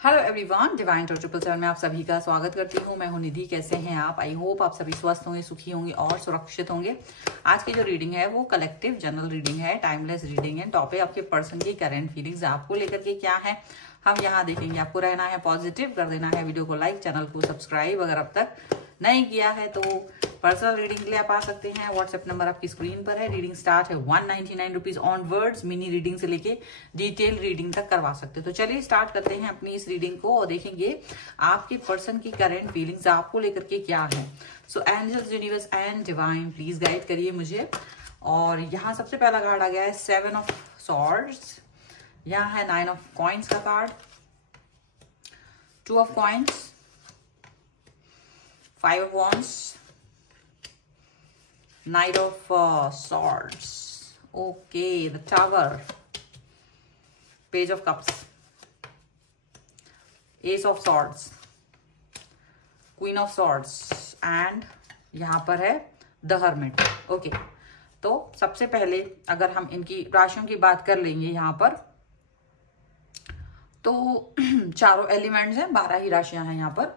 Hello everyone, divine Tor 777 में आप सभी का स्वागत करती हूँ। मैं हूँ निधि। कैसे हैं आप? आई होप आप सभी स्वस्थ होंगे, सुखी होंगे और सुरक्षित होंगे। आज की जो रीडिंग है वो कलेक्टिव जनरल रीडिंग है, टाइमलेस रीडिंग है। टॉपिक आपके पर्सन की करंट फीलिंग्स आपको लेकर के क्या है हम यहाँ देखेंगे। आपको रहना है पॉजिटिव, कर देना है वीडियो को लाइक, चैनल को सब्सक्राइब अगर अब तक नहीं किया है तो पर्सनल रीडिंग के लिए आप आ सकते हैं। व्हाट्सएप नंबर आपकी स्क्रीन पर है। रीडिंग स्टार्ट है 199 रुपीज ऑनवर्ड्स। मिनी रीडिंग से लेके डिटेल रीडिंग तक करवा सकते हैं। तो चलिए स्टार्ट करते हैं अपनी इस रीडिंग को और देखेंगे आपके पर्सन की करंट फीलिंग्स आपको लेकर के क्या है। So angels, universe and divine please guide करिए मुझे। और यहाँ सबसे पहला कार्ड आ गया है 7 ऑफ सॉर्ड्स। यहाँ है 9 ऑफ कॉइन्स का card, 2 of coins, 5 of wands, Knight of swords. Okay, the Tower, Page of Cups, Ace of Swords, Queen of Swords and यहाँ पर है The Hermit. Okay, तो सबसे पहले अगर हम इनकी राशियों की बात कर लेंगे यहाँ पर तो चारों एलिमेंट्स हैं, 12 ही राशियां हैं यहाँ पर।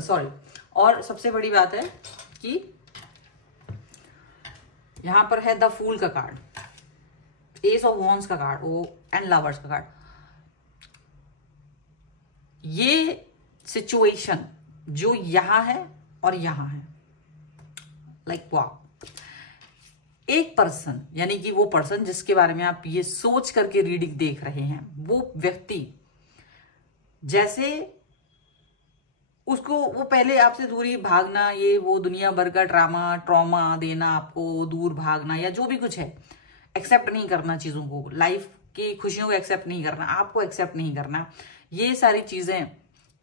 सॉरी। और सबसे बड़ी बात है कि यहां पर है द फूल का कार्ड, एस ऑफ वॉन्ड्स का कार्ड ओ एंड लवर्स का कार्ड। ये सिचुएशन जो यहां है और यहां है, लाइक वाह, एक पर्सन यानी कि वो पर्सन जिसके बारे में आप ये सोच करके रीडिंग देख रहे हैं, वो व्यक्ति जैसे उसको वो पहले आपसे दूरी भागना, ये वो दुनिया भर का ट्रॉमा देना, आपको दूर भागना या जो भी कुछ है, एक्सेप्ट नहीं करना चीजों को, लाइफ की खुशियों को एक्सेप्ट नहीं करना, आपको एक्सेप्ट नहीं करना, ये सारी चीजें,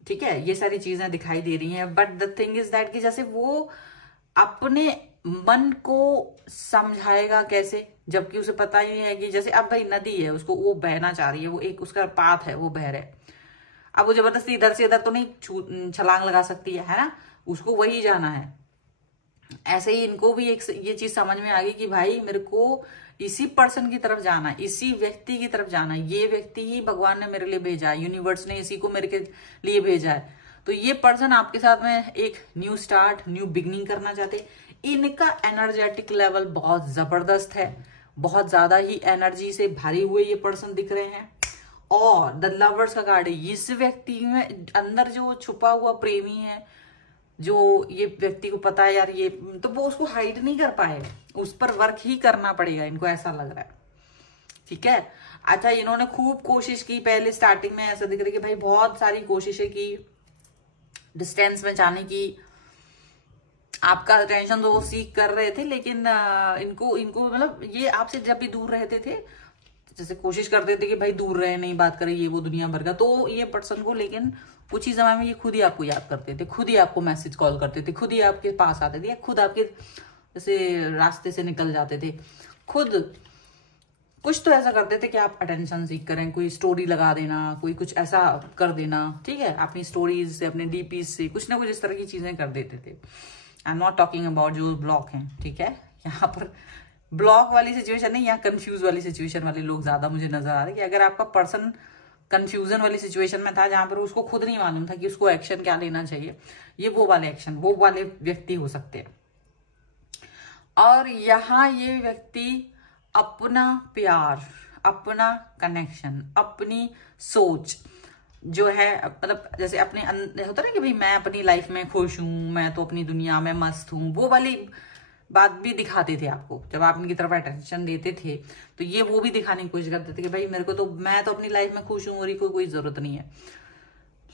ठीक है, ये सारी चीजें दिखाई दे रही हैं। But the thing is that कि जैसे वो अपने मन को समझाएगा कैसे, जबकि उसे पता ही है कि जैसे अब भाई नदी है, उसको वो बहना चाह रही है, वो एक उसका पाथ है, वो बह रहा है। अब वो जबरदस्ती इधर से इधर तो नहीं छलांग लगा सकती है ना, उसको वही जाना है। ऐसे ही इनको भी एक ये चीज समझ में आ गई कि भाई मेरे को इसी पर्सन की तरफ जाना, इसी व्यक्ति की तरफ जाना, ये व्यक्ति ही भगवान ने मेरे लिए भेजा है, यूनिवर्स ने इसी को मेरे के लिए भेजा है। तो ये पर्सन आपके साथ में एक न्यू स्टार्ट, न्यू बिगनिंग करना चाहते। इनका एनर्जेटिक लेवल बहुत जबरदस्त है, बहुत ज्यादा ही एनर्जी से भरे हुए ये पर्सन दिख रहे हैं। और द लवर्स का कार्ड है, इस व्यक्ति में अंदर जो छुपा हुआ प्रेमी है, जो ये व्यक्ति को पता है यार ये, तो वो उसको हाइड नहीं कर पाए, उस पर वर्क ही करना पड़ेगा, इनको ऐसा लग रहा है। ठीक है, अच्छा, इन्होंने खूब कोशिश की पहले स्टार्टिंग में, ऐसा दिख रहा है कि भाई बहुत सारी कोशिशें की डिस्टेंस में जाने की, आपका अटेंशन तो वो सीख कर रहे थे, लेकिन इनको मतलब ये आपसे जब भी दूर रहते थे, जैसे कोशिश करते थे कि भाई दूर रहे, नहीं बात करें, ये वो दुनिया भर का, तो ये पर्सन को, लेकिन कुछ ही समय में ये खुद ही आपको याद करते थे, खुद ही आपको मैसेज कॉल करते थे, खुद ही आपके पास आते थे, या खुद आपके जैसे रास्ते से निकल जाते थे, खुद कुछ तो ऐसा करते थे कि आप अटेंशन सीख करें, कोई स्टोरी लगा देना, कोई कुछ ऐसा कर देना, ठीक है, अपनी स्टोरीज से, अपने डीपीज से कुछ ना कुछ इस तरह की चीजें कर देते थे। I am not talking about जो ब्लॉक हैं, ठीक है, यहाँ पर ब्लॉक वाली सिचुएशन नहीं, यहाँ कंफ्यूज वाली सिचुएशन वाले लोग ज्यादा मुझे नजर आ रहे हैं कि अगर आपका पर्सन कंफ्यूजन वाली सिचुएशन में था, जहां पर उसको खुद नहीं मालूम था कि उसको एक्शन क्या लेना चाहिए, ये वो वाले एक्शन, वो वाले व्यक्ति हो सकते हैं। और यहाँ ये व्यक्ति अपना प्यार, अपना कनेक्शन, अपनी सोच जो है, मतलब जैसे अपने होता है ना कि भाई मैं अपनी लाइफ में खुश हूं, मैं तो अपनी दुनिया में मस्त हूं, वो वाली बात भी दिखाते थे आपको। जब आप इनकी तरफ अटेंशन देते थे तो ये वो भी दिखाने की कोशिश करते थे कि भाई मेरे को तो, मैं तो अपनी लाइफ में खुश हूं और कोई जरूरत नहीं है।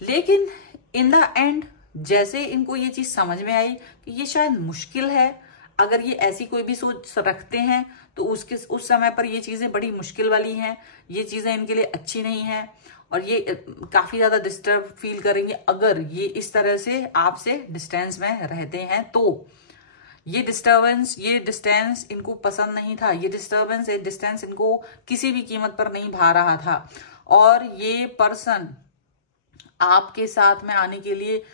लेकिन इन द एंड जैसे इनको ये चीज समझ में आई कि ये शायद मुश्किल है, अगर ये ऐसी कोई भी सोच रखते हैं तो उस समय पर ये चीजें बड़ी मुश्किल वाली हैं, ये चीजें इनके लिए अच्छी नहीं है, और ये काफी ज्यादा डिस्टर्ब फील करेंगे अगर ये इस तरह से आपसे डिस्टेंस में रहते हैं। तो ये डिस्टर्बेंस, ये डिस्टेंस इनको पसंद नहीं था, ये डिस्टर्बेंस, ये डिस्टेंस इनको किसी भी कीमत पर नहीं भा रहा था। और ये पर्सन आपके साथ में आने के लिए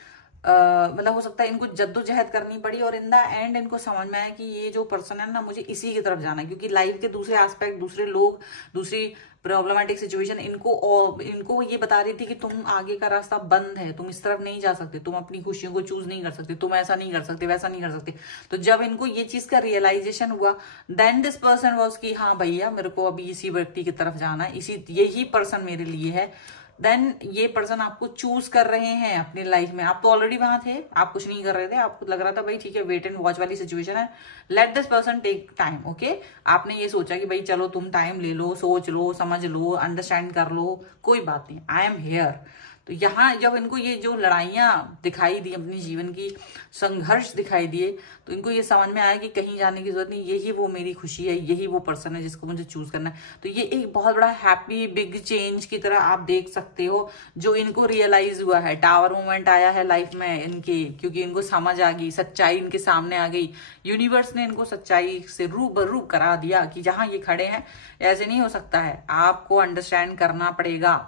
मतलब हो सकता है इनको जद्दोजहद करनी पड़ी, और इन द एंड इनको समझ में आया कि ये जो पर्सन है ना, मुझे इसी की तरफ जाना है, क्योंकि लाइफ के दूसरे एस्पेक्ट, दूसरे लोग, दूसरी प्रॉब्लमेटिक सिचुएशन इनको ये बता रही थी कि तुम आगे का रास्ता बंद है, तुम इस तरफ नहीं जा सकते, तुम अपनी खुशियों को चूज नहीं कर सकते, तुम ऐसा नहीं कर सकते, वैसा नहीं कर सकते। तो जब इनको ये चीज का रियलाइजेशन हुआ, देन दिस पर्सन वाज कि हाँ भैया मेरे को अभी इसी व्यक्ति की तरफ जाना है, यही पर्सन मेरे लिए है। देन ये पर्सन आपको चूज कर रहे हैं अपनी लाइफ में। आप तो ऑलरेडी वहां थे, आप कुछ नहीं कर रहे थे, आपको लग रहा था भाई ठीक है वेट एंड वॉच वाली सिचुएशन है, let this person take time. Okay, आपने ये सोचा कि भाई चलो तुम टाइम ले लो, सोच लो, समझ लो, अंडरस्टैंड कर लो, कोई बात नहीं, आई एम हेयर। तो यहाँ जब इनको ये जो लड़ाइयां दिखाई दी, अपनी जीवन की संघर्ष दिखाई दिए, तो इनको ये समझ में आया कि कहीं जाने की जरूरत नहीं, यही वो मेरी खुशी है, यही वो पर्सन है जिसको मुझे चूज करना है। तो ये एक बहुत बड़ा हैप्पी बिग चेंज की तरह आप देख सकते हो जो इनको रियलाइज हुआ है। टावर मोमेंट आया है लाइफ में इनके, क्योंकि इनको समझ आ गई, सच्चाई इनके सामने आ गई। यूनिवर्स ने इनको सच्चाई से रूबरू करा दिया कि जहां ये खड़े हैं ऐसे नहीं हो सकता है, आपको अंडरस्टैंड करना पड़ेगा,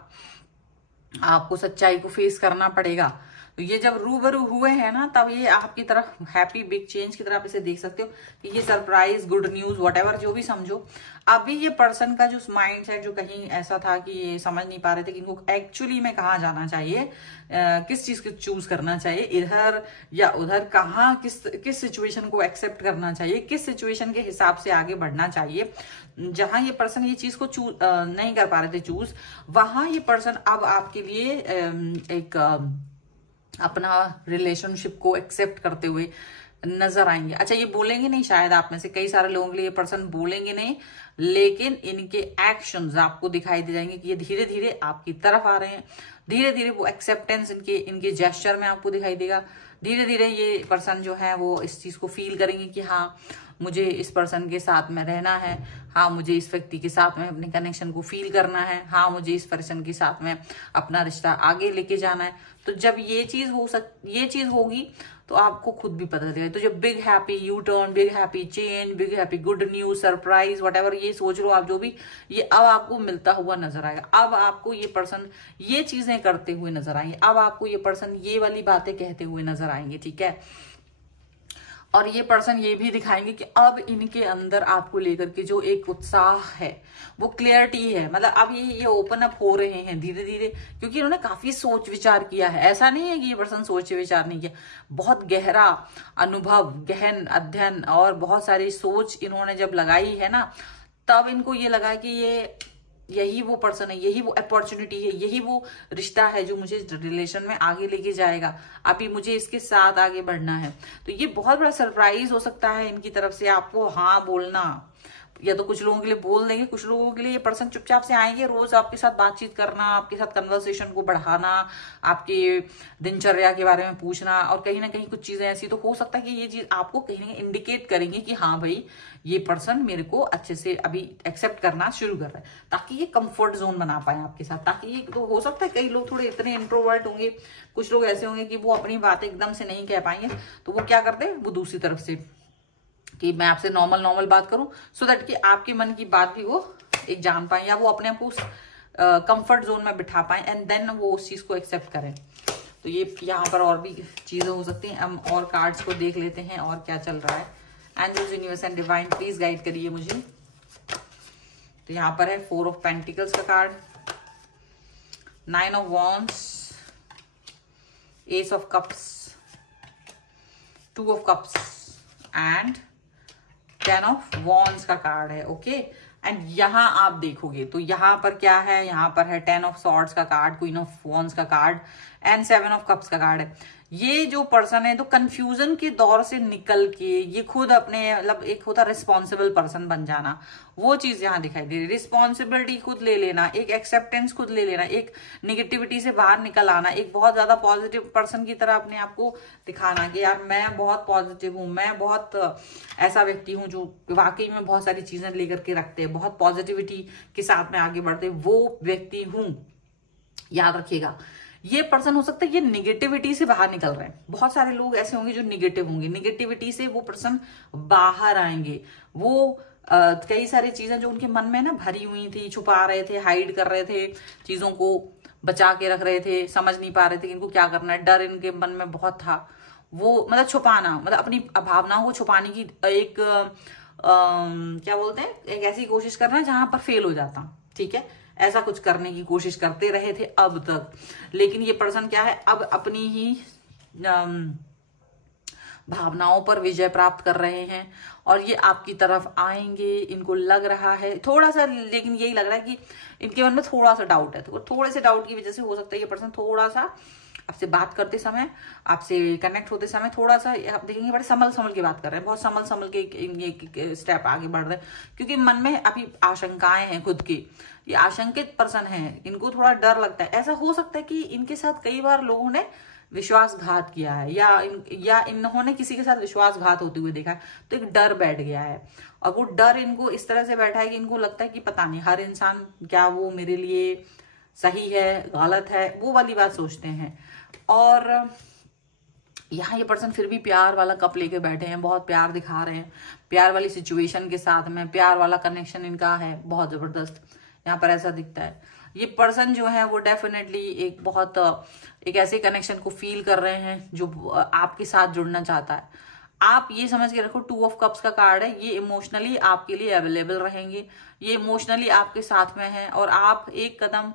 आपको सच्चाई को फेस करना पड़ेगा। तो ये जब रूबरू हुए हैं ना, तब ये आपकी तरफ हैप्पी बिग चेंज की तरह आप इसे देख सकते हो कि ये सरप्राइज, गुड न्यूज, व्हाटएवर जो भी समझो। अभी ये पर्सन का जो माइंड सेट जो कहीं ऐसा था कि ये समझ नहीं पा रहे थे कि इनको एक्चुअली में कहाँ जाना चाहिए, किस चीज को चूज करना चाहिए, इधर या उधर, कहाँ किस सिचुएशन को एक्सेप्ट करना चाहिए, किस सिचुएशन के हिसाब से आगे बढ़ना चाहिए। जहां ये पर्सन ये चीज को नहीं कर पा रहे थे चूज, वहां ये पर्सन अब आपके लिए एक अपना रिलेशनशिप को एक्सेप्ट करते हुए नजर आएंगे। अच्छा, ये बोलेंगे नहीं, शायद आप में से कई सारे लोगों के लिए ये पर्सन बोलेंगे नहीं, लेकिन इनके एक्शंस आपको दिखाई दे जाएंगे कि ये धीरे धीरे आपकी तरफ आ रहे हैं। धीरे धीरे वो एक्सेप्टेंस इनके जेस्चर में आपको दिखाई देगा। धीरे धीरे ये पर्सन जो है वो इस चीज को फील करेंगे कि हाँ मुझे इस पर्सन के साथ में रहना है, हाँ मुझे इस व्यक्ति के साथ में अपने कनेक्शन को फील करना है, हाँ मुझे इस पर्सन के साथ में अपना रिश्ता आगे लेके जाना है। तो जब ये चीज होगी तो आपको खुद भी पता चलेगा। तो जब big happy U turn, big happy change, big happy good news, surprise, whatever ये सोच लो आप जो भी, ये अब आपको मिलता हुआ नजर आएगा। अब आपको ये पर्सन ये चीजें करते हुए नजर आएंगे, अब आपको ये पर्सन ये वाली बातें कहते हुए नजर आएंगे, ठीक है। और ये पर्सन ये भी दिखाएंगे कि अब इनके अंदर आपको लेकर के जो एक उत्साह है, वो क्लियरिटी है, मतलब अब ये ओपन अप हो रहे हैं धीरे धीरे, क्योंकि इन्होंने काफी सोच विचार किया है। ऐसा नहीं है कि ये पर्सन सोच विचार नहीं किया, बहुत गहरा अनुभव, गहन अध्ययन और बहुत सारी सोच इन्होंने जब लगाई है ना, तब इनको ये लगा कि यही वो पर्सन है, यही वो अपॉर्चुनिटी है, यही वो रिश्ता है जो मुझे रिलेशन में आगे लेके जाएगा। अभी मुझे इसके साथ आगे बढ़ना है। तो ये बहुत बड़ा सरप्राइज हो सकता है इनकी तरफ से आपको हाँ बोलना, या तो कुछ लोगों के लिए बोल देंगे, कुछ लोगों के लिए ये पर्सन चुपचाप से आएंगे, रोज आपके साथ बातचीत करना, आपके साथ कन्वर्सेशन को बढ़ाना, आपके दिनचर्या के बारे में पूछना, और कहीं ना कहीं कुछ चीजें ऐसी तो हो सकता है कि ये चीज आपको कहीं ना कहीं इंडिकेट करेंगे कि हाँ भाई ये पर्सन मेरे को अच्छे से अभी एक्सेप्ट करना शुरू कर रहा है, ताकि ये कंफर्ट जोन बना पाए आपके साथ। ताकि ये तो हो सकता है कई लोग थोड़े इतने इंट्रोवर्ट होंगे, कुछ लोग ऐसे होंगे कि वो अपनी बातें एकदम से नहीं कह पाएंगे, तो वो क्या करते हैं, वो दूसरी तरफ से कि मैं आपसे नॉर्मल बात करूं, सो दैट कि आपके मन की बात भी वो एक जान पाए, या वो अपने आप को उस कंफर्ट जोन में बिठा पाए, एंड देन वो उस चीज को एक्सेप्ट करें। तो ये यहाँ पर और भी चीजें हो सकती हैं। हम और कार्ड्स को देख लेते हैं और क्या चल रहा है। Angels, universe and divine please guide करिए मुझे। तो यहाँ पर है 4 ऑफ पेंटिकल्स का card, 9 of wands, ace of cups, 2 of cups and 10 of wands का कार्ड है। ओके, एंड यहां आप देखोगे तो यहां पर क्या है, यहां पर है 10 ऑफ सॉर्ड्स का कार्ड, क्वीन ऑफ वॉन्ड्स का कार्ड एंड 7 ऑफ कप्स का कार्ड है। ये जो पर्सन है तो कंफ्यूजन के दौर से निकल के ये खुद अपने मतलब एक होता रिस्पॉन्सिबल पर्सन बन जाना, वो चीज यहाँ दिखाई दे रही। रिस्पॉन्सिबिलिटी खुद ले लेना, एक एक्सेप्टेंस खुद ले लेना, एक निगेटिविटी से बाहर निकल आना, एक बहुत ज्यादा पॉजिटिव पर्सन की तरह अपने आप को दिखाना कि यार मैं बहुत पॉजिटिव हूँ, मैं बहुत ऐसा व्यक्ति हूँ जो वाकई में बहुत सारी चीजें लेकर के रखते हैं, बहुत पॉजिटिविटी के साथ में आगे बढ़ते, वो व्यक्ति हूँ। याद रखिएगा, ये पर्सन हो सकता है ये निगेटिविटी से बाहर निकल रहे हैं। बहुत सारे लोग ऐसे होंगे जो निगेटिव होंगे, निगेटिविटी से वो पर्सन बाहर आएंगे। वो कई सारी चीजें जो उनके मन में ना भरी हुई थी, छुपा रहे थे, हाइड कर रहे थे, चीजों को बचा के रख रहे थे, समझ नहीं पा रहे थे कि इनको क्या करना है, डर इनके मन में बहुत था, वो मतलब छुपाना, मतलब अपनी भावनाओं को छुपाने की एक क्या बोलते हैं, एक ऐसी कोशिश करना जहां पर फेल हो जाता, ठीक है। ऐसा कुछ करने की कोशिश करते रहे थे अब तक। लेकिन ये पर्सन क्या है, अब अपनी ही भावनाओं पर विजय प्राप्त कर रहे हैं और ये आपकी तरफ आएंगे। इनको लग रहा है थोड़ा सा, लेकिन यही लग रहा है कि इनके मन में थोड़ा सा डाउट है, तो थोड़े से डाउट की वजह से हो सकता है ये पर्सन थोड़ा सा आपसे बात करते समय, आपसे कनेक्ट होते समय थोड़ा सा आप देखेंगे बड़े संभल के बात कर रहे हैं, बहुत संभल के स्टेप आगे बढ़ रहे हैं, क्योंकि मन में अभी आशंकाएं हैं खुद की। ये आशंकित पर्सन है, इनको थोड़ा डर लगता है। ऐसा हो सकता है कि इनके साथ कई बार लोगों ने विश्वासघात किया है या इन्होंने किसी के साथ विश्वासघात होते हुए देखा है, तो एक डर बैठ गया है। और वो डर इनको इस तरह से बैठा है कि इनको लगता है कि पता नहीं हर इंसान क्या वो मेरे लिए सही है गलत है, वो वाली बात सोचते हैं। और यहाँ ये पर्सन फिर भी प्यार वाला कप लेके बैठे हैं, बहुत प्यार दिखा रहे हैं, प्यार वाली सिचुएशन के साथ में प्यार वाला कनेक्शन इनका है बहुत जबरदस्त, यहाँ पर ऐसा दिखता है। ये पर्सन जो है वो डेफिनेटली एक ऐसे कनेक्शन को फील कर रहे हैं जो आपके साथ जुड़ना चाहता है। आप ये समझ के रखो 2 ऑफ कप्स का कार्ड है, ये इमोशनली आपके लिए अवेलेबल रहेंगे, ये इमोशनली आपके साथ में है और आप एक कदम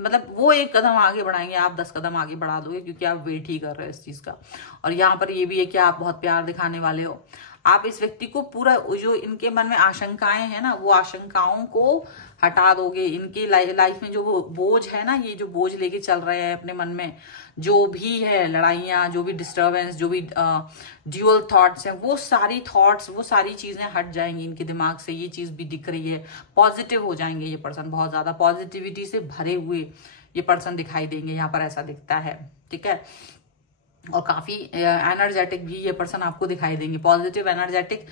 मतलब वो एक कदम आगे बढ़ाएंगे, आप 10 कदम आगे बढ़ा दोगे, क्योंकि आप वेट ही कर रहे हो इस चीज का। और यहाँ पर ये भी है कि आप बहुत प्यार दिखाने वाले हो। आप इस व्यक्ति को पूरा जो इनके मन में आशंकाएं हैं ना, वो आशंकाओं को हटा दोगे। इनकी लाइफ में जो वो बोझ है ना, ये जो बोझ लेके चल रहे हैं अपने मन में, जो भी है लड़ाइयां, जो भी डिस्टर्बेंस, जो भी ड्यूअल थॉट्स हैं, वो सारी थॉट्स, वो सारी चीजें हट जाएंगी इनके दिमाग से। ये चीज भी दिख रही है, पॉजिटिव हो जाएंगे ये पर्सन, बहुत ज्यादा पॉजिटिविटी से भरे हुए ये पर्सन दिखाई देंगे, यहाँ पर ऐसा दिखता है। ठीक है, और काफी एनर्जेटिक भी ये पर्सन आपको दिखाई देंगे, पॉजिटिव एनर्जेटिक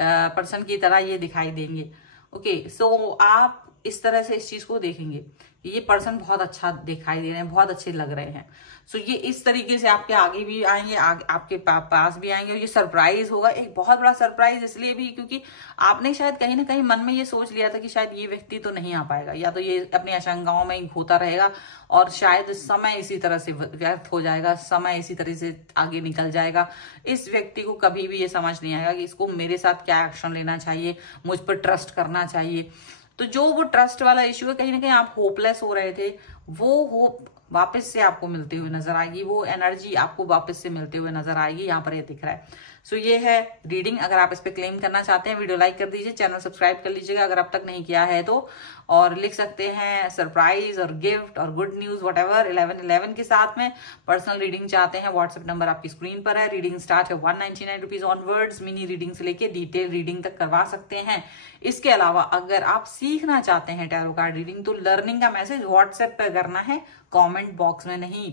पर्सन की तरह ये दिखाई देंगे। ओके, सो आप इस तरह से इस चीज को देखेंगे, ये पर्सन बहुत अच्छा दिखाई दे रहे हैं, बहुत अच्छे लग रहे हैं। सो ये इस तरीके से आपके आगे भी आएंगे, आपके पास भी आएंगे, और ये सरप्राइज होगा, एक बहुत बड़ा सरप्राइज इसलिए भी क्योंकि आपने शायद कहीं ना कहीं मन में ये सोच लिया था कि शायद ये व्यक्ति तो नहीं आ पाएगा, या तो ये अपनी आशंकाओं में ही खोता रहेगा और शायद समय इसी तरह से व्यर्थ हो जाएगा, समय इसी तरह से आगे निकल जाएगा। इस व्यक्ति को कभी भी ये समझ नहीं आएगा कि इसको मेरे साथ क्या एक्शन लेना चाहिए, मुझ पर ट्रस्ट करना चाहिए। तो जो वो ट्रस्ट वाला इश्यू है, कहीं ना कहीं आप होपलेस हो रहे थे, वो होप वापस से आपको मिलते हुए नजर आएगी, वो एनर्जी आपको वापस से मिलते हुए नजर आएगी, यहाँ पर ये दिख रहा है। सो ये है रीडिंग। अगर आप इस पे क्लेम करना चाहते हैं, वीडियो लाइक कर दीजिए, चैनल सब्सक्राइब कर लीजिएगा अगर अब तक नहीं किया है तो, और लिख सकते हैं सरप्राइज और गिफ्ट और गुड न्यूज व्हाटएवर 1111 के साथ में। पर्सनल रीडिंग चाहते हैं, व्हाट्सएप नंबर आपकी स्क्रीन पर है। रीडिंग स्टार्ट है 199 रुपीज ऑनवर्ड्स, मिनी रीडिंग से लेके डिटेल रीडिंग तक करवा सकते हैं। इसके अलावा अगर आप सीखना चाहते हैं टैरो कार्ड रीडिंग, तो लर्निंग का मैसेज व्हाट्सएप पर करना है, कॉमेंट बॉक्स में नहीं।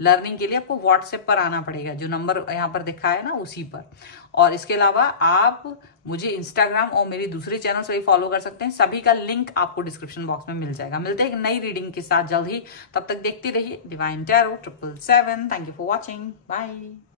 लर्निंग के लिए आपको व्हाट्सएप पर आना पड़ेगा, जो नंबर यहाँ पर दिखा है ना उसी पर। और इसके अलावा आप मुझे इंस्टाग्राम और मेरी दूसरे चैनल से भी फॉलो कर सकते हैं, सभी का लिंक आपको डिस्क्रिप्शन बॉक्स में मिल जाएगा। मिलते हैं एक नई रीडिंग के साथ जल्द ही, तब तक देखते रहिए divine tarot 777। Thank you for watching, bye.